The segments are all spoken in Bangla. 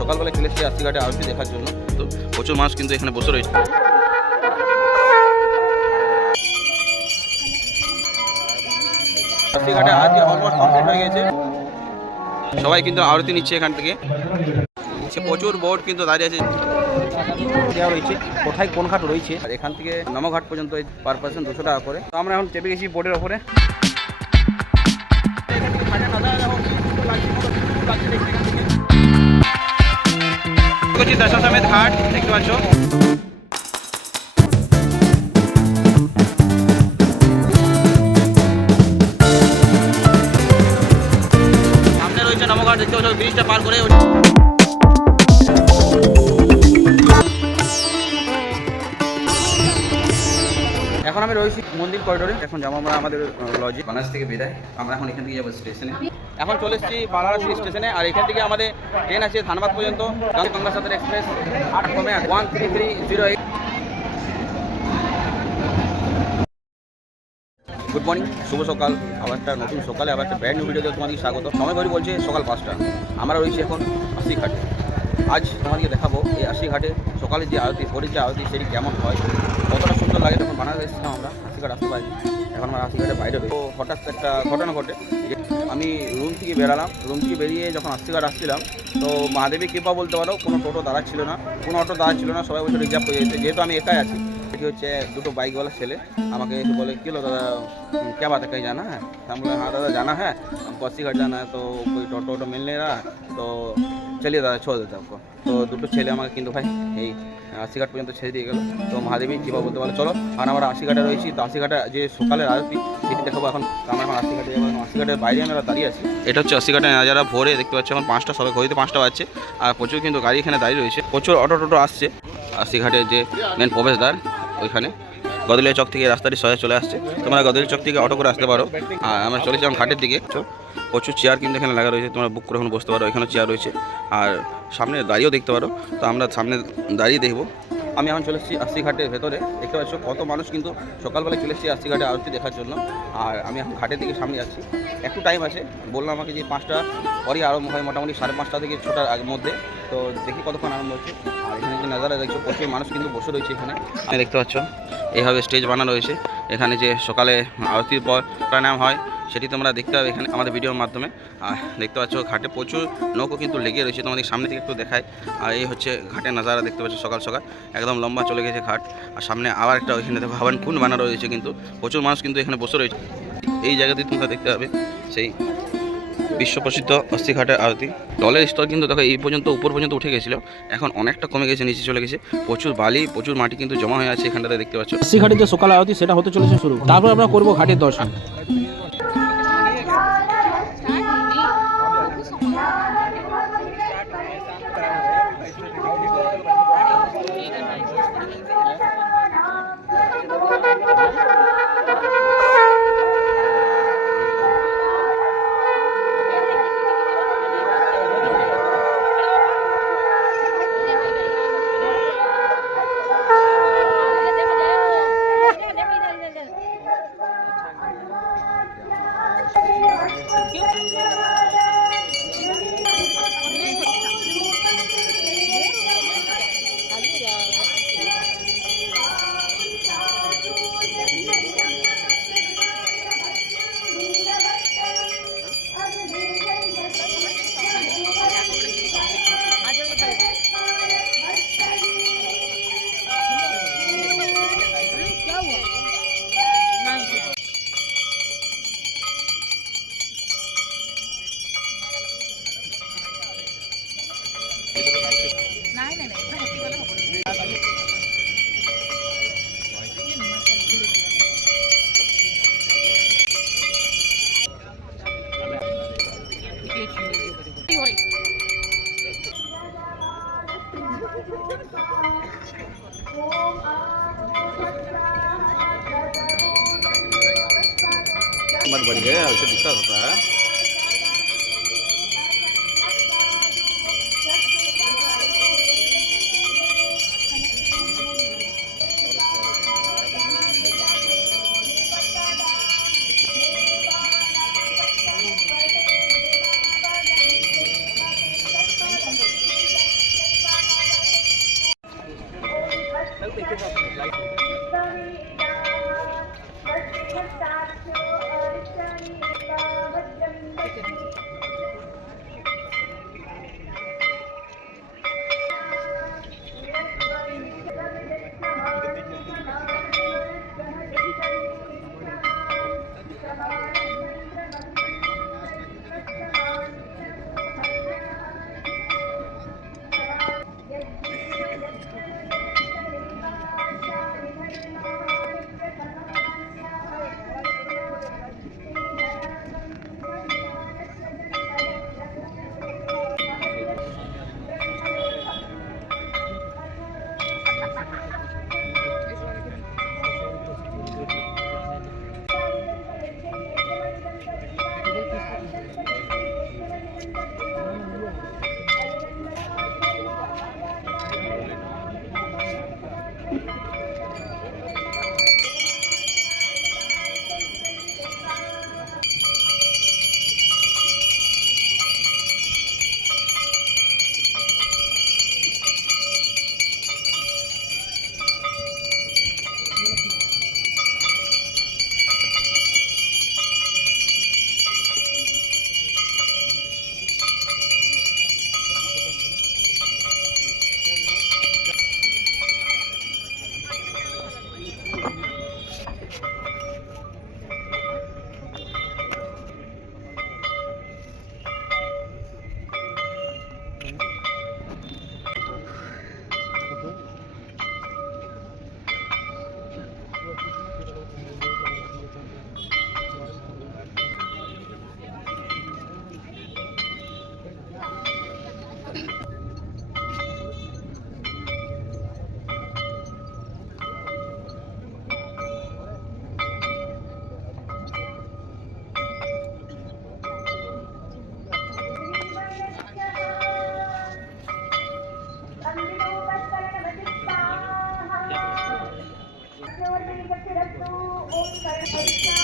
সকালবেলা চলে এসেছি আস্তিঘাটে আরতি দেখার জন্য। তো প্রচুর মানুষ কিন্তু এখানে বসে রয়েছে। হয়ে গেছে। সবাই কিন্তু আরতি নিচ্ছে এখান থেকে। সে প্রচুর বোর্ড কিন্তু দাঁড়িয়ে আছে। দেওয়া রয়েছে। কোথায় কোন ঘাট রয়েছে? আর এখান থেকে নমঘাট পর্যন্ত পার পার্সন দুশো টাকা করে। তো আমরা এখন চেপে গেছি বোর্ডের ওপরে। দশাসমেত ঘাট দেখতে পাচ্ছ। সামনে রয়েছে নমঘাট দেখতে পাচ্ছ, ব্রিজটা পার করে এখন আমি রয়েছি মন্দির করিডোরে এখন যাব আমরা আমাদের লজে বানারস থেকে বিদায়, আমরা এখন এখান থেকে যাব স্টেশনে এখন চলে এসেছি বারাণসী স্টেশনে, আর এখান থেকে আমাদের ট্রেন আছে ধানবাদ পর্যন্ত গঙ্গা সাগর এক্সপ্রেস আট কমে one three three zero eight good morning শুভ সকাল, আবার একটা নতুন সকালে, আবার একটা ব্র্যান্ড নিউ ভিডিওতে তোমাদেরকে স্বাগত। সময় ঘড়ি বলছে সকাল পাঁচটা, আমরা রয়েছি এখন আশি ঘাটে আজ তোমাদেরকে দেখাবো এই আশি ঘাটে সকালে যে আরতি, ভোরের যে আরতি, সেটি কেমন হয়, কতটা সুন্দর লাগে, তখন বানাতে এসেছিলাম আমরা, আশিঘাট আসতে পারি এখন আমরা আশিঘাটের বাইরে হঠাৎ একটা ঘটনা ঘটে আমি রুম থেকে বেরালাম রুম থেকে বেরিয়ে যখন আশিঘাট আসছিলাম তো মহাদেবী কৃপা বলতে পারো কোনো টোটো দাঁড়াচ্ছিল না কোনো অটো দাঁড়াচ্ছিল না সবাই বসে রিজার্ভ হয়ে যেতে যেহেতু আমি একাই আছি এটি হচ্ছে দুটো বাইকওয়ালা ছেলে আমাকে এসে বলে কি হলো দাদা উম, क्या बात है कहीं जाना है तो हम बोले हाँ दादा जाना है हमको अस्सी घाट जाना है तो कोई टोटो वोटो मिल नहीं रहा है तो চলিয়ে দাদা ছোড় দিতে आपको তো দুটো ছেলে আমাকে কিন্তু ভাই এই আশিঘাট পর্যন্ত ছেড়ে দিয়ে গেলো তো মহাদেবী কীভাবে বলতে পারলো চলো আর আমরা আশিঘাটে রয়েছি তো আশিঘাটে যে সকালের আরতি সেটি দেখাবো এখন আমরা এখন আশিঘাটে যাব এখন আশিঘাটের বাইরে আমরা দাঁড়িয়ে আছি। এটা হচ্ছে আশিঘাটে যারা ভোরে দেখতে পাচ্ছি এখন পাঁচটা সবাই ঘড়িতে পাঁচটা বাজছে, আর প্রচুর কিন্তু গাড়ি এখানে দাঁড়িয়ে রয়েছে। প্রচুর অটো টোটো আসছে। আশিঘাটের যে মেন প্রবেশদ্বার, ওইখানে। গদলিয়া চক থেকে রাস্তাটি সোজা চলে আসছে। তোমরা গদলিয়া চক থেকে অটো করে আসতে পারো। আর আমরা চলে যাম ঘাটের দিকে। প্রচুর চেয়ার কিন্তু এখানে লাগা রয়েছে। তোমরা বুক করে এখন বসতে পারো। এখানে চেয়ার রয়েছে। আর সামনে দাঁড়িয়েও দেখতে পারো। তো আমরা সামনে দাঁড়িয়ে দেখব। আমি এখন চলে এসেছি আশি ঘাটের ভেতরে। দেখতে পাচ্ছ কত মানুষ কিন্তু সকালবেলায় চলে এসেছি আশি ঘাটে আরতি দেখার জন্য। আর আমি এখন ঘাটের দিকে সামনে যাচ্ছি একটু টাইম আছে, বললাম আমাকে যে পাঁচটা পরই আরম্ভ হয় মোটামুটি সাড়ে পাঁচটা থেকে ছটার মধ্যে। তো দেখি কতক্ষণ আরম্ভ হচ্ছে। আর এখানে যে নাজারা দেখছ, প্রচুর মানুষ কিন্তু বসে রয়েছে এখানে। দেখতে পাচ্ছ এইভাবে স্টেজ বানানো রয়েছে। এখানে যে সকালে আরতির পর প্রাণায়াম হয়। সেটি তোমরা দেখতে পাবে এখানে আমাদের ভিডিওর মাধ্যমে। আর দেখতে পাচ্ছ ঘাটে প্রচুর নৌকো কিন্তু লেগে রয়েছে, তোমাদের সামনে থেকে একটু দেখায় আর এই হচ্ছে ঘাটের নাজারা, দেখতে পাচ্ছ সকাল সকাল। একদম লম্বা চলে গেছে ঘাট। আর সামনে আবার একটা ওইখানে দেখো হাওয়ান কুন বানানো রয়েছে কিন্তু। প্রচুর মানুষ কিন্তু এখানে বসে রয়েছে। এই জায়গাতে তোমরা দেখতে পাবে সেই বিশ্ব প্রসিদ্ধ অস্থিঘাটের আরতি। জলের স্তর কিন্তু দেখো এই পর্যন্ত, উপর পর্যন্ত উঠে গেছিল। এখন অনেকটা কমে গেছে, নিচে চলে গেছে। প্রচুর বালি, প্রচুর মাটি কিন্তু জমা হয়ে আছে এখানটাতে, দেখতে পাচ্ছ। ঘাটে যে সকাল আরতি, সেটা হতে চলেছে শুরু। তারপর আমরা করব ঘাটের দর্শন। मत बढ़ गया ऐसे दिक्कत होता है। ¿Qué es lo que se ha hecho? ¿Qué es.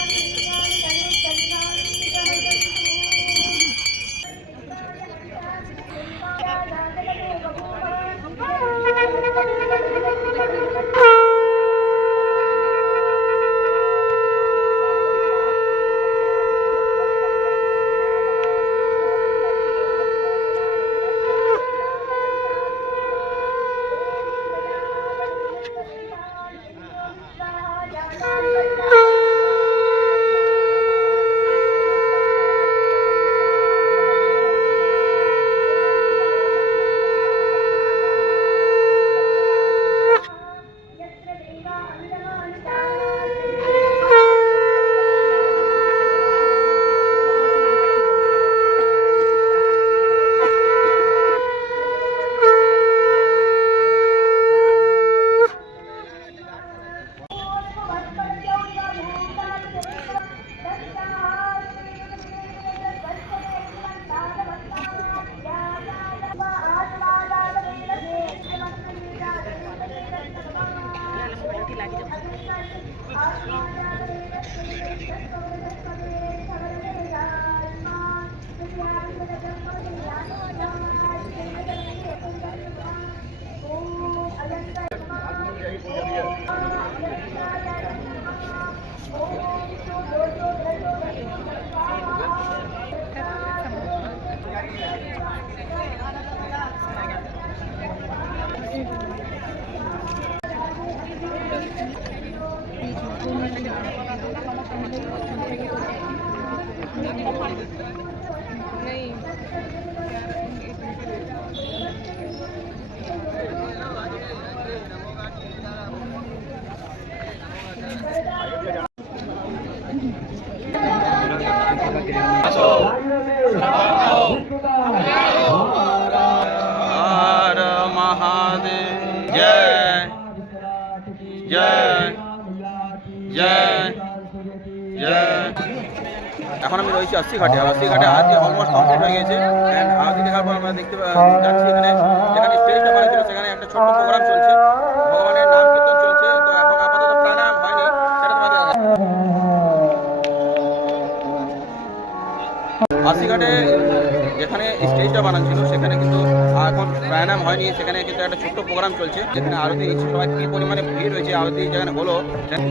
রয়েছি আশি ঘাটে আর আশি ঘাটে আজকে অলমোস্ট কমপ্লিট হয়ে গেছে অ্যান্ড আরতি দেখার পর আমরা দেখতে যাচ্ছি এখানে। যেখানে স্টেজটা করা ছিল, সেখানে একটা ছোট্ট প্রোগ্রাম চলছে। ভগবানের নাম কীর্তন চলছে। তো এখন আপাতত প্রাণায়াম হয়নি, সেটা তোমাদের আশি ঘাটে যেখানে স্টেজটা বানাচ্ছিল সেখানে কিন্তু এখন প্রাণায়াম হয়নি। সেখানে কিন্তু একটা ছোট্ট প্রোগ্রাম চলছে, যেখানে আরতি নিচ্ছে। সবাই কী পরিমাণে ভিড় হয়েছে আরতি যেখানে হলো,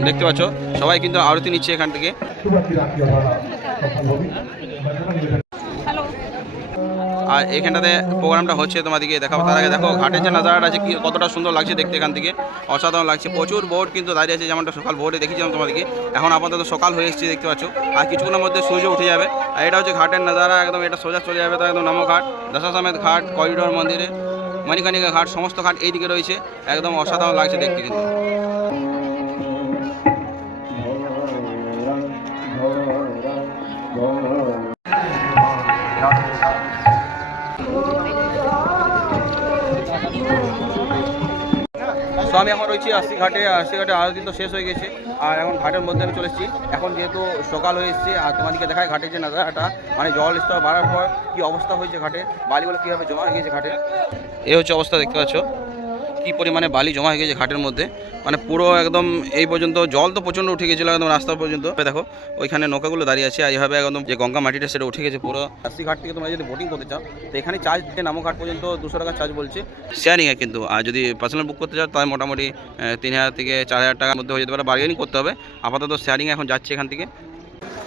দেখতে পাচ্ছ? সবাই কিন্তু আরতি নিচ্ছে এখান থেকে। আর এখানটাতে প্রোগ্রামটা হচ্ছে তোমাদেরকে দেখাবো। তার আগে দেখো, ঘাটের যে নাজারাটা আছে, কি কতটা সুন্দর লাগছে দেখতে এখান থেকে। অসাধারণ লাগছে। প্রচুর বোট কিন্তু দাঁড়িয়ে আছে, যেমনটা সকাল ভোরে দেখেছিলাম তোমাদেরকে। এখন আপাতত সকাল হয়ে এসেছে, দেখতে পাচ্ছ। আর কিছুক্ষণের মধ্যে সূর্য উঠে যাবে। আর এটা হচ্ছে ঘাটের নাজারা, একদম এটা সোজা চলে যাবে তো একদম নমো ঘাট। দশাসমেত ঘাট, করিডোর মন্দিরে মণিকানিকা ঘাট, সমস্ত ঘাট এইদিকে রয়েছে। একদম অসাধারণ লাগছে দেখতে কিন্তু। আমি এখন রয়েছি আশি ঘাটে আশি ঘাটে আরতি তো শেষ হয়ে গেছে। আর এখন ঘাটের মধ্যে আমি চলে এসেছি। এখন যেহেতু সকাল হয়ে এসেছে, আর তোমাদেরকে দেখায় ঘাটের যে নাজারাটা মানে জল স্তর বাড়ার পর কী অবস্থা হয়েছে ঘাটে, বালিগুলো কীভাবে জমা হয়ে গেছে ঘাটে? এ হচ্ছে অবস্থা, দেখতে পাচ্ছ। কি পরিমাণে বালি জমা হয়ে গেছে ঘাটের মধ্যে? মানে পুরো একদম এই পর্যন্ত জল তো প্রচণ্ড উঠে গেছিল একদম রাস্তা পর্যন্ত। দেখো, ওইখানে নৌকাগুলো দাঁড়িয়ে আছে আর এইভাবে একদম যে গঙ্গা মাটিটা সেটা উঠে গেছে পুরো। আশি ঘাট থেকে তোমরা যদি বোটিং করতে চাও, তো এখানে চার্জ নামো ঘাট পর্যন্ত দুশো টাকা চার্জ বলছে। শেয়ারিংয়ে কিন্তু, আর যদি পার্সোনাল বুক করতে চাও, তাহলে মোটামুটি তিন হাজার থেকে চার হাজার টাকার মধ্যে হয়ে যেতে পারে। বার্গেনিং করতে হবে। আপাতত শেয়ারিং এখন যাচ্ছে এখান থেকে।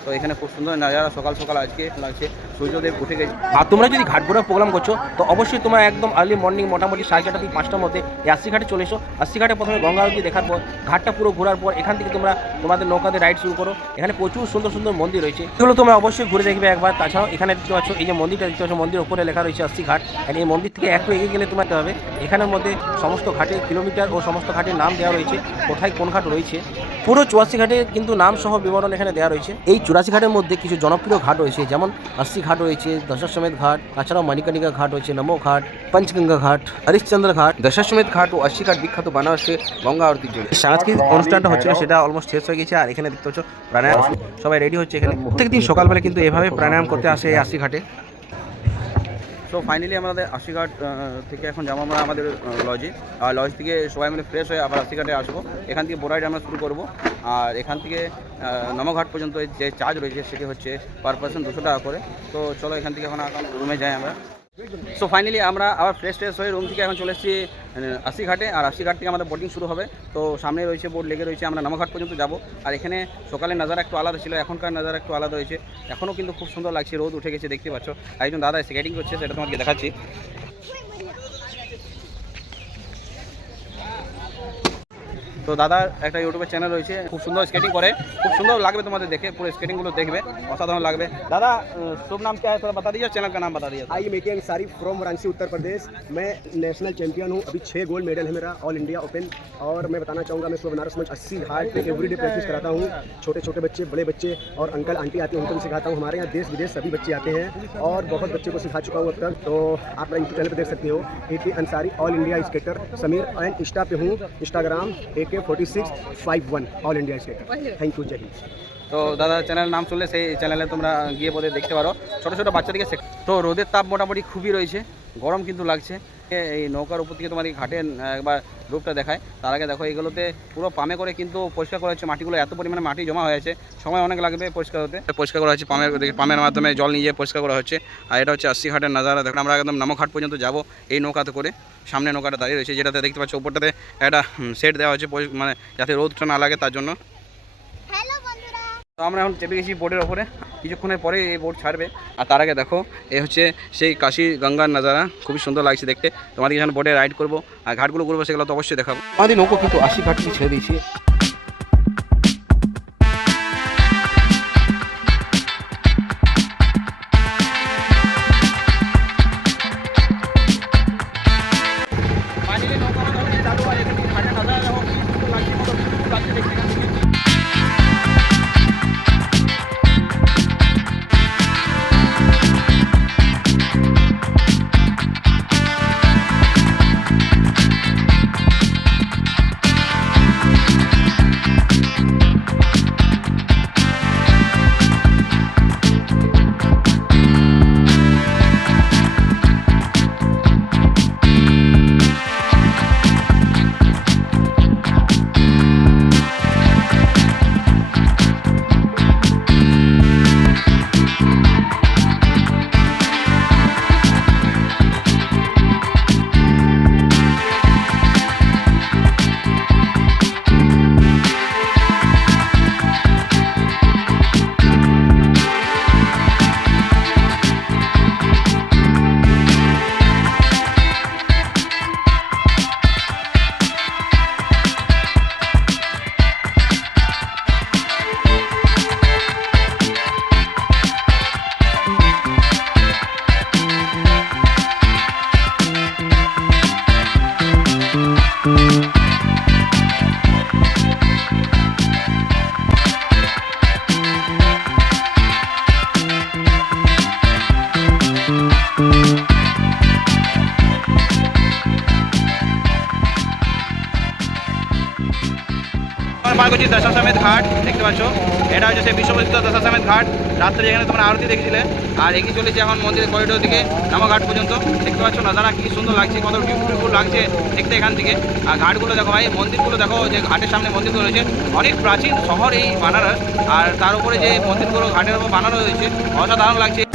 তো এখানে খুব সুন্দর নাজারা সকাল সকাল আজকে লাগছে। সূর্যদেব উঠে গেছে। আর তোমরা যদি ঘাট ঘোরার প্রোগ্রাম করছ, তো অবশ্যই তোমরা একদম আর্লি মর্নিং মোটামুটি সাড়ে চারটা থেকে পাঁচটার মধ্যে এই আশি ঘাটে চলে এসো। আশি ঘাটে প্রথমে গঙ্গা আরতি দেখার পর, ঘাটটা পুরো ঘোরার পর এখান থেকে তোমরা তোমাদের নৌকাতে রাইড শুরু করো। এখানে প্রচুর সুন্দর সুন্দর মন্দির রয়েছে। এগুলো তোমরা অবশ্যই ঘুরে দেখবে একবার। তাছাড়াও এখানে দেখতে পাচ্ছ, এই যে মন্দিরটা দেখতে পাচ্ছ, মন্দিরের উপরে লেখা রয়েছে আশি ঘাট। এই মন্দির থেকে একটু এগিয়ে গেলে তোমার হবে, এখানের মধ্যে সমস্ত ঘাটে কিলোমিটার ও সমস্ত ঘাটের নাম দেওয়া রয়েছে, কোথায় কোন ঘাট রয়েছে। পুরো চুয়াশি ঘাটে কিন্তু নাম সহ বিবরণ এখানে দেওয়া রয়েছে। এই চুরাশি ঘাটের মধ্যে কিছু জনপ্রিয় ঘাট রয়েছে যেমন আশি ঘাট রয়েছে দশাশ্বমেধ ঘাট তাছাড়াও মানিকানিকা ঘাট রয়েছে নমো ঘাট পঞ্চগঙ্গা ঘাট হরিশ্চন্দ্র ঘাট। দশাশ্বমেধ ঘাট ও আশি ঘাট বিখ্যাত বানারসে গঙ্গা আরতির জন্য। সাংস্কৃতিক অনুষ্ঠানটা হচ্ছিল সেটা অলমোস্ট শেষ হয়ে গেছে আর এখানে দেখতে পাচ্ছ প্রাণায়াম সবাই রেডি হচ্ছে এখানে। প্রত্যেকদিন সকালবেলা কিন্তু এভাবে প্রাণায়াম করতে আসে এই আশি ঘাটে। সো ফাইনালি আমাদের আশিঘাট থেকে এখন যাব আমরা আমাদের লজে আর লজ থেকে সবাই মিলে ফ্রেশ হয়ে আবার আশিঘাটে আসব। এখান থেকে বোরাইড আমরা শুরু করব। আর এখান থেকে নমঘাট পর্যন্ত যে চার্জ রয়েছে, সেটি হচ্ছে পার পার্সন দুশো টাকা করে। তো, চলো এখান থেকে এখন রুমে যাই আমরা। সো ফাইনালি আমরা আবার ফ্রেশ ট্রেশ হয়ে রুম থেকে এখন চলে এসেছি আশি ঘাটে আর আশি ঘাট থেকে আমাদের বোটিং শুরু হবে। তো সামনে রয়েছে বোর্ড লেগে রয়েছে আমরা নামাঘাট পর্যন্ত যাব। আর এখানে সকালে নাজারা একটু আলাদা ছিল, এখনকার নাজারা একটু আলাদা হয়েছে। এখনও কিন্তু খুব সুন্দর লাগছে, রোদ উঠে গেছে, দেখতে পাচ্ছ। একজন দাদা স্কেটিং করছে, সেটা তোমাকে দেখাচ্ছি। তো দাদার একটা ইউটিউবের চ্যানেল রয়েছে খুব সুন্দর স্কেটিং করে খুব সুন্দর লাগবে তোমাদের দেখে পুরো স্কেটিংগুলো দেখবে অসাধারণ লাগবে দাদা शुभ नाम क्या है थोड़ा बता दीजिए चैनल का नाम बता दीजिए I am A K Ansari from Varanasi Uttar Pradesh मैं नेशनल चैंपियन हूँ अभी छः गोल्ड मेडल है मेरा ऑल इंडिया ओपन और मैं बताना चाहूँगा मैं सुबह बनारस मंच अस्सी घाट पे एवरीडे प्रैक्टिस कराता हूँ छोटे छोटे बच्चे बड़े बच्चे और अंकल आंटी आते हैं उनको भी सिखाता हूँ हमारे यहाँ देश विदेश सभी बच्चे आते हैं और बहुत बच्चे को सिखा चुका हूँ अब तक तो आप मेरा यूट्यूब चैनल पर देख सकते हो A K Ansari all India skater Sameer and insta पे हूँ इंस्टाग्राम ए के K forty six five one all India সেটা থ্যাংক ইউ জয় তো দাদা চ্যানেল নাম শুনলে সেই চ্যানেলে তোমরা গিয়ে বোধহয় দেখতে পারো। ছোটো ছোটো বাচ্চাদেরকে শেখ তো রোদের তাপ মোটামুটি খুবই রয়েছে। গরম কিন্তু লাগছে। এই নৌকার উপর থেকে তোমাদের ঘাটে একবার রূপটা দেখায়। তার আগে দেখো এগুলোতে পুরো পামে করে কিন্তু পরিষ্কার করা হচ্ছে মাটিগুলো এত পরিমাণে মাটি জমা হয়েছে সময় অনেক লাগবে পরিষ্কার হতে। পরিষ্কার করা হচ্ছে পামের পামের মাধ্যমে জল নিয়ে পরিষ্কার করা হচ্ছে। আর এটা হচ্ছে আশি ঘাটের নাজারা। দেখো, আমরা একদম নামঘাট পর্যন্ত যাব এই নৌকাতে করে। সামনে নৌকাটা দাঁড়িয়ে রয়েছে, যেটাতে দেখতে পাচ্ছ উপরটাতে একটা সেট দেওয়া হচ্ছে মানে যাতে রোদটা না লাগে তার জন্য। তো আমরা এখন চেপে গেছি বোর্ডের ওপরে। কিছুক্ষণের পরে এই বোর্ড ছাড়বে। আর তার আগে দেখো, এ হচ্ছে সেই কাশি গঙ্গার নাজারা। খুবই সুন্দর লাগছে দেখতে। তোমাদের এখানে বোর্ডে রাইড করব। আর ঘাটগুলো করব সেগুলো তো অবশ্যই দেখাবো। আমাদের নৌকো কিন্তু আশি ঘাটটি ছেড়ে দিয়েছি। আর এগিয়ে চলেছে এখন মন্দিরের করিডোর দিকে, নামাঘাট পর্যন্ত। দেখতে পাচ্ছ নজারা কি সুন্দর লাগছে, কত বিউটিফুল লাগছে দেখতে এখান থেকে। আর ঘাটগুলো দেখো ভাই, মন্দিরগুলো দেখো, যে ঘাটের সামনে মন্দিরগুলো রয়েছে, অনেক প্রাচীন শহর এই বানারস। আর তার উপরে যে মন্দিরগুলো ঘাটের উপর বানানো রয়েছে, অসাধারণ লাগছে।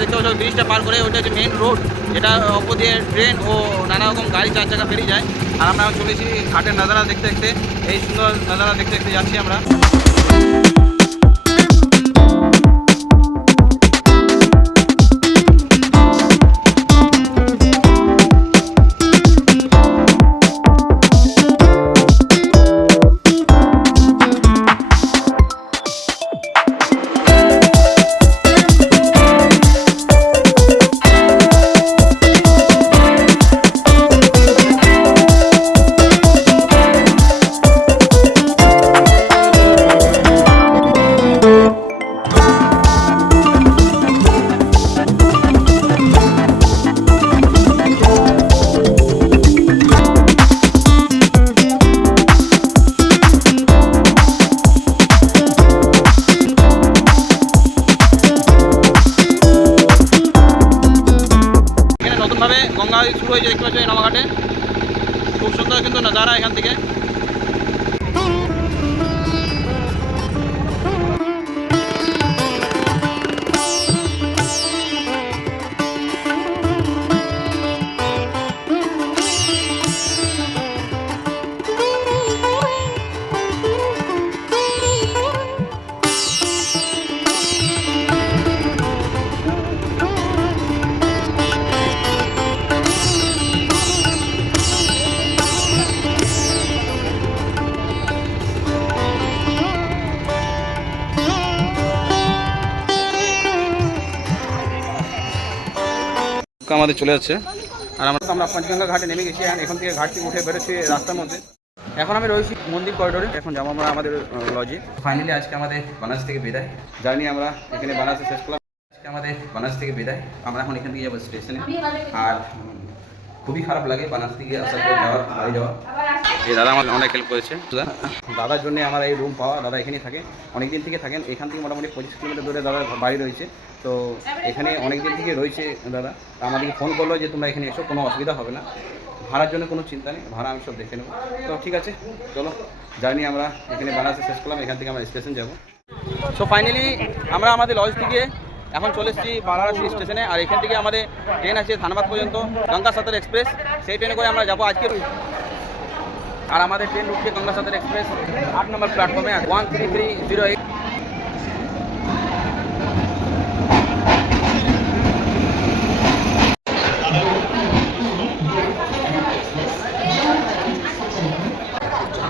দেখতে পাচ্ছ, ব্রিজটা পার করে ওইটা হচ্ছে মেন রোড যেটা অপর দিয়ে ট্রেন ও নানা রকম গাড়ি, চার চাকা ফেরি যায়। আর আমরা চলেছি ঘাটের নাজারা দেখতে দেখতে, এই সুন্দর নাজারা দেখতে দেখতে যাচ্ছি আমরা। আমাদের চলে যাচ্ছে। আর আমরা আমরা পঞ্চগঙ্গা ঘাটে নেমে গেছি এখন থেকে ঘাটটি উঠে বেরোচ্ছি রাস্তার মধ্যে। এখন আমি রয়েছি মন্দির করিডোরে এখন যাব আমরা আমাদের লজে ফাইনালি আজকে আমাদের বানারস থেকে বিদায়। জানি আমরা এখানে বানারসে শেষ করলাম। আজকে আমাদের বানারস থেকে বিদায়। আমরা এখন এখান থেকে যাব স্টেশনে আর খুবই খারাপ লাগে বানারস থেকে আসার পর যাওয়ার বাড়ি যাওয়া এই দাদা আমাকে অনেক হেল্প করেছে। দাদার জন্য আমার এই রুম পাওয়া দাদা এখানেই থাকে। অনেক দিন থেকে থাকেন এখান থেকে মোটামুটি পঁচিশ কিলোমিটার দূরে দাদার বাড়ি রয়েছে। তো এখানে অনেক দিন থেকে রয়েছে দাদা। তা আমাদেরকে ফোন করল যে তোমরা এখানে এসো কোনো অসুবিধা হবে না। ভাড়ার জন্য কোনো চিন্তা নেই ভাড়া আমি সব দেখে নেব। তো ঠিক আছে চলো জার্নি আমরা এখানে বানারসে শেষ করলাম এখান থেকে আমরা স্টেশন যাব। সো ফাইনালি আমরা আমাদের লজ থেকে এখন চলে এসেছি বারাণসী স্টেশনে, আর এখান থেকে আমাদের ট্রেন আছে ধানবাদ পর্যন্ত গঙ্গা সাঁতার এক্সপ্রেস। সেই ট্রেনে করে আমরা যাব আজকে। আর আমাদের ট্রেন গঙ্গা সাঁতার এক্সপ্রেস, আট নম্বর প্ল্যাটফর্মে one three three zero eight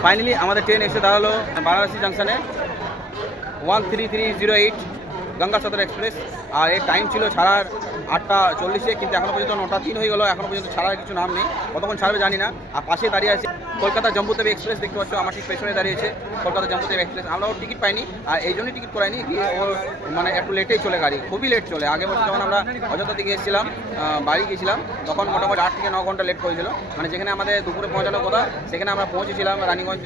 finally আমাদের ট্রেন এসে দাঁড়াল Varanasi জাংশনে one three three zero eight Ganga সাঁতার এক্সপ্রেস। আর এর টাইম ছিল ছাড়ার আটটা চল্লিশে, কিন্তু এখনও পর্যন্ত নটা তিন হয়ে গেলো এখনও পর্যন্ত ছাড়ার কিছু নাম নেই। কতক্ষণ ছাড়বে জানি না। আর পাশে দাঁড়িয়ে আছে কলকাতা জম্বুতেবি এক্সপ্রেস, দেখতে পাচ্ছ আমার ঠিক পেছনে দাঁড়িয়েছে কলকাতা জম্বুতেবি এক্সপ্রেস। আমরাও টিকিট পাইনি, আর এই জন্যই টিকিট করাইনি কি ওর মানে একটু লেটেই চলে গাড়ি, খুবই লেট চলে। আগে বছর যখন আমরা অযোধ্যা থেকে এসেছিলাম বাড়ি গেছিলাম, তখন মোটামুটি আট থেকে ন ঘণ্টা লেট করেছিল মানে যেখানে আমাদের দুপুরে পৌঁছানোর কথা, সেখানে আমরা পৌঁছেছিলাম রানীগঞ্জ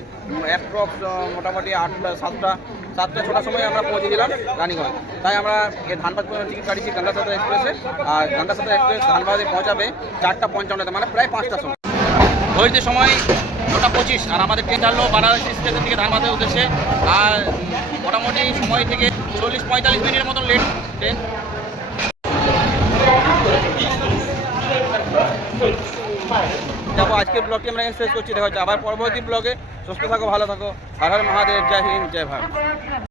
অ্যাপ্রক্স মোটামুটি আটটা, সাতটা। সাতটা, ছটার সময় আমরা পৌঁছে দিলাম রানীগঞ্জ। তাই আমরা ধানবাদ পর্যন্ত টিকিট কাটিয়েছি গঙ্গাসাতা এক্সপ্রেসে আর গঙ্গাসাতা এক্সপ্রেস ধানবাদে পৌঁছাবে চারটা পঞ্চান্নতে মানে প্রায় পাঁচটার সময়। ধৈর্য সময় নটা পঁচিশ, আর আমাদের ট্রেন চাললো বারাণসী স্টেশন থেকে ধানবাদের উদ্দেশ্যে। আর মোটামুটি সময় থেকে চল্লিশ পঁয়তাল্লিশ মিনিটের মতন লেট ট্রেন দেখো আজকের ব্লগটি আমরা শেষ করছি। দেখা হচ্ছে আবার পরবর্তী ব্লগে সুস্থ থাকো, ভালো থাকো। হর হর মহাদেব। জয় হিন্দ, জয় ভারত।